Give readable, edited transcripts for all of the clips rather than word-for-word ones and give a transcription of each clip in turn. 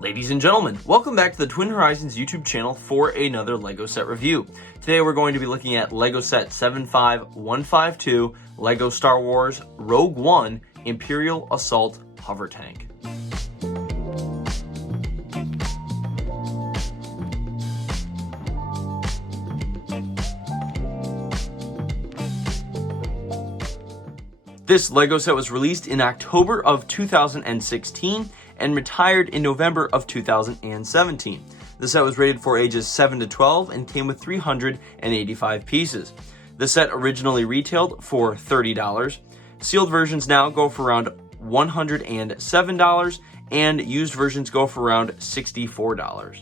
Ladies and gentlemen, welcome back to the Twin Horizons YouTube channel for another LEGO set review. Today we're going to be looking at LEGO set 75152, LEGO Star Wars Rogue One Imperial Assault Hovertank. This LEGO set was released in October of 2016 and retired in November of 2017. The set was rated for ages 7 to 12 and came with 385 pieces. The set originally retailed for $30. Sealed versions now go for around $107, and used versions go for around $64.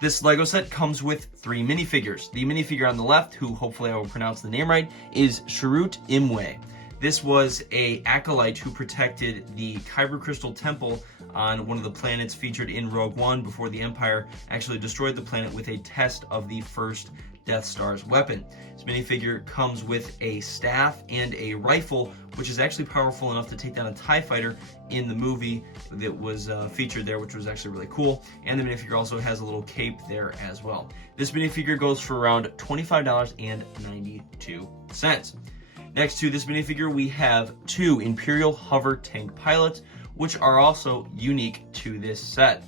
This LEGO set comes with 3 minifigures. The minifigure on the left, who hopefully I will pronounce the name right, is Chirrut Îmwe. This was an acolyte who protected the Kyber Crystal Temple on one of the planets featured in Rogue One before the Empire actually destroyed the planet with a test of the first Death Star's weapon. This minifigure comes with a staff and a rifle, which is actually powerful enough to take down a TIE fighter in the movie that was featured there, which was actually really cool. And the minifigure also has a little cape there as well. This minifigure goes for around $25.92. Next to this minifigure, we have 2 Imperial Hovertank pilots, which are also unique to this set.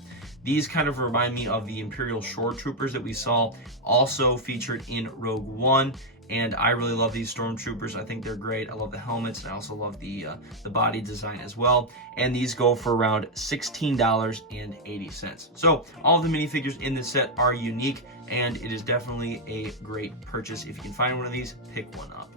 These kind of remind me of the Imperial Shore Troopers that we saw also featured in Rogue One, and I really love these Stormtroopers. I think they're great. I love the helmets, and I also love the body design as well. And these go for around $16.80. So all of the minifigures in this set are unique, and it is definitely a great purchase. If you can find one of these, pick one up.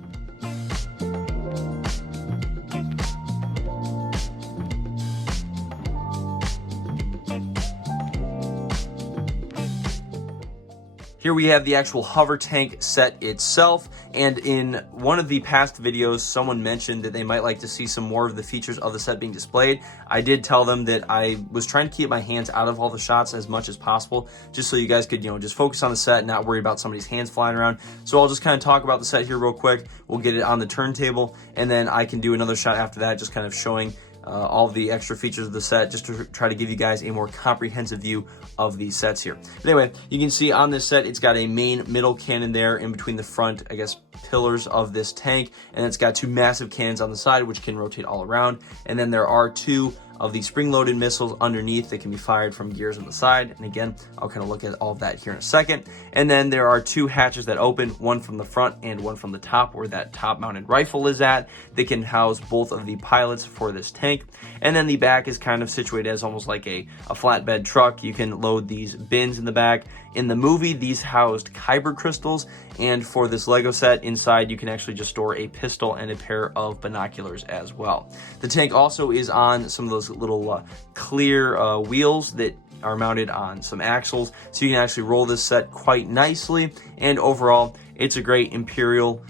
Here we have the actual hover tank set itself, and in one of the past videos someone mentioned that they might like to see some more of the features of the set being displayed. I did tell them that I was trying to keep my hands out of all the shots as much as possible, just so you guys could, just focus on the set and not worry about somebody's hands flying around. So I'll just kind of talk about the set here real quick. We'll get it on the turntable, and then I can do another shot after that, just kind of showing all the extra features of the set, just to try to give you guys a more comprehensive view of these sets here. But anyway, you can see on this set, it's got a main middle cannon there in between the front, I guess, pillars of this tank, and it's got 2 massive cannons on the side, which can rotate all around. And then there are 2 of the spring-loaded missiles underneath that can be fired from gears on the side. And again, I'll kind of look at all of that here in a second. And then there are 2 hatches that open, one from the front and one from the top, where that top-mounted rifle is at. They can house both of the pilots for this tank. And then the back is kind of situated as almost like a flatbed truck. You can load these bins in the back. In the movie, these housed Kyber crystals, and for this LEGO set, inside you can actually just store a pistol and a pair of binoculars as well. The tank also is on some of those little clear wheels that are mounted on some axles, so you can actually roll this set quite nicely. And overall, it's a great Imperial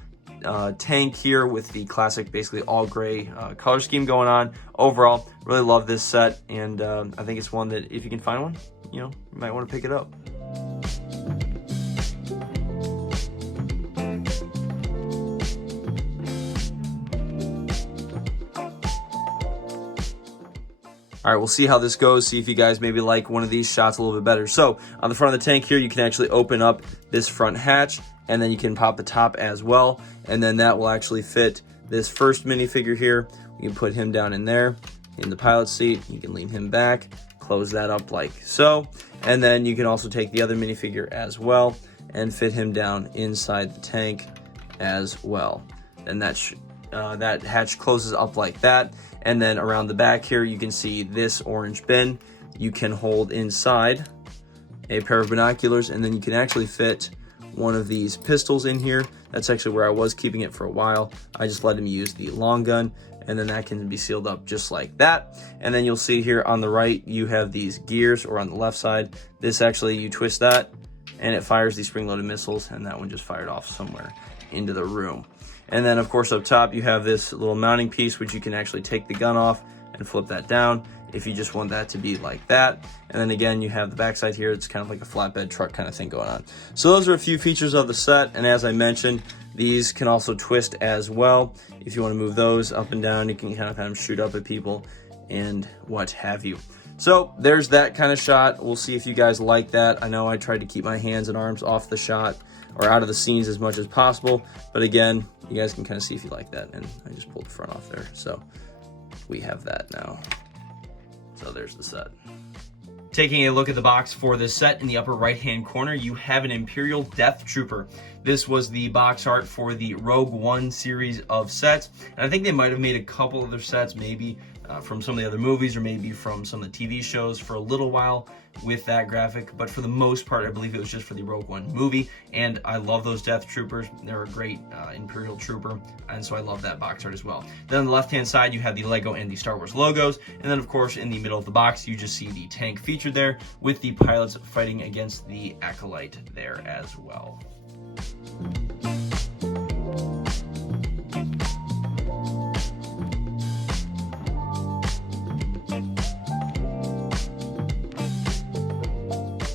tank here with the classic, basically all gray color scheme going on. Overall, really love this set, and I think it's one that if you can find one, you might want to pick it up. All right, we'll see how this goes, see if you guys maybe like one of these shots a little bit better. So on the front of the tank here, you can actually open up this front hatch, and then you can pop the top as well. And then that will actually fit this first minifigure here. You can put him down in there in the pilot seat. You can lean him back, close that up like so. And then you can also take the other minifigure as well and fit him down inside the tank as well. And that hatch closes up like that. And then around the back here, you can see this orange bin. You can hold inside a pair of binoculars, and then you can actually fit one of these pistols in here. That's actually where I was keeping it for a while. I just let him use the long gun, and then that can be sealed up just like that. And then you'll see here on the right, you have these gears, or on the left side, this actually, you twist that, and it fires these spring-loaded missiles, and that one just fired off somewhere into the room. And then, of course, up top, you have this little mounting piece, which you can actually take the gun off and flip that down if you just want that to be like that. And then again, you have the backside here. It's kind of like a flatbed truck kind of thing going on. So those are a few features of the set. And as I mentioned, these can also twist as well. If you want to move those up and down, you can kind of shoot up at people and what have you. So there's that kind of shot. We'll see if you guys like that. I know I tried to keep my hands and arms off the shot or out of the scenes as much as possible. But again, you guys can kind of see if you like that. And I just pulled the front off there. So we have that now. So there's the set. Taking a look at the box for this set, in the upper right hand corner you have an Imperial Death Trooper. This was the box art for the Rogue One series of sets, and I think they might have made a couple other sets, maybe from some of the other movies or maybe from some of the TV shows for a little while with that graphic, but for the most part I believe it was just for the Rogue One movie. And I love those Death Troopers. They're a great Imperial Trooper, and so I love that box art as well. Then on the left hand side you have the Lego and the Star Wars logos, and then of course in the middle of the box you just see the tank featured there with the pilots fighting against the Acolyte there as well.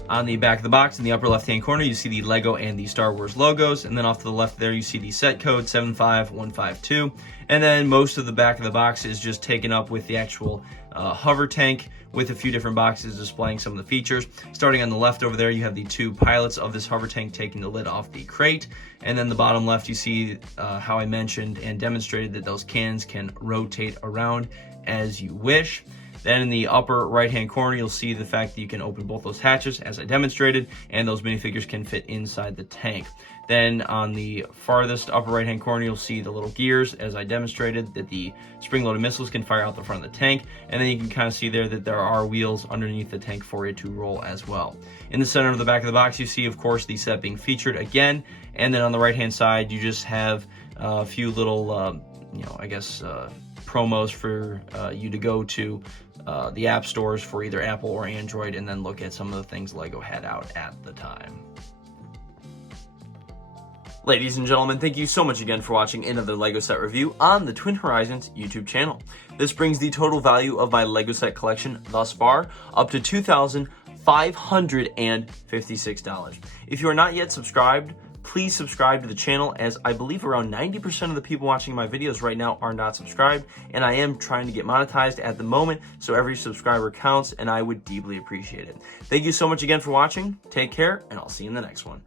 On the back of the box, in the upper left-hand corner, you see the Lego and the Star Wars logos, and then off to the left there, you see the set code 75152, and then most of the back of the box is just taken up with the actual hover tank, with a few different boxes displaying some of the features. Starting on the left over there, you have the two pilots of this hover tank taking the lid off the crate, and then the bottom left, you see how I mentioned and demonstrated that those cans can rotate around as you wish. Then in the upper right-hand corner, you'll see the fact that you can open both those hatches, as I demonstrated, and those minifigures can fit inside the tank. Then on the farthest upper right-hand corner, you'll see the little gears, as I demonstrated, that the spring-loaded missiles can fire out the front of the tank. And then you can kind of see there that there are wheels underneath the tank for it to roll as well. In the center of the back of the box, you see, of course, the set being featured again. And then on the right-hand side, you just have a few little, promos for you to go to the app stores for either Apple or Android, and then look at some of the things Lego had out at the time. Ladies and gentlemen, thank you so much again for watching another Lego set review on the Twin Horizons YouTube channel. This brings the total value of my Lego set collection thus far up to $2,556. If you are not yet subscribed, please subscribe to the channel, as I believe around 90% of the people watching my videos right now are not subscribed, and I am trying to get monetized at the moment, so every subscriber counts, and I would deeply appreciate it. Thank you so much again for watching. Take care, and I'll see you in the next one.